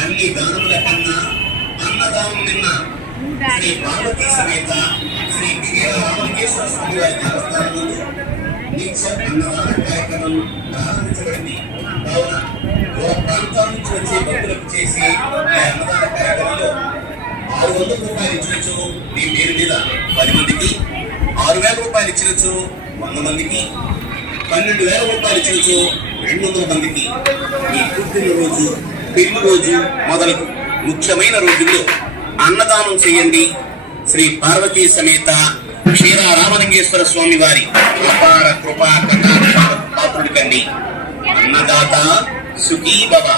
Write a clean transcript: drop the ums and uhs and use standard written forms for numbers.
అన్ని దానముల కన్నా అన్నదానం నిన్న శ్రీ పార్వతీ సమేత శ్రీ రామలింగేశ్వర స్వామి వారి దేవస్థానంలో దీక్ష అన్నదాన కార్యక్రమం ప్రారంభించబడింది. కావున ప్రాంతాల నుంచి వచ్చే భక్తులకు చేసి ఈ అన్నదాన కార్యక్రమంలో 600 రూపాయలు ఇచ్చినచ్చు మీ పేరు మీద 10 మందికి, 6000 రూపాయలు ఇచ్చినచ్చు 100 మందికి, 12,000 రూపాయలు ఇచ్చినచ్చు 200 మందికి మీ పుట్టినరోజు, పెళ్లి రోజు మొదలగు ముఖ్యమైన రోజుల్లో అన్నదానం చేయండి. శ్రీ పార్వతీ సమేత క్షీర రామలింగేశ్వర స్వామి వారి అపార కృపా కటాక్ష పాత్రుడికండి. అన్నదాత సుఖీ భవ.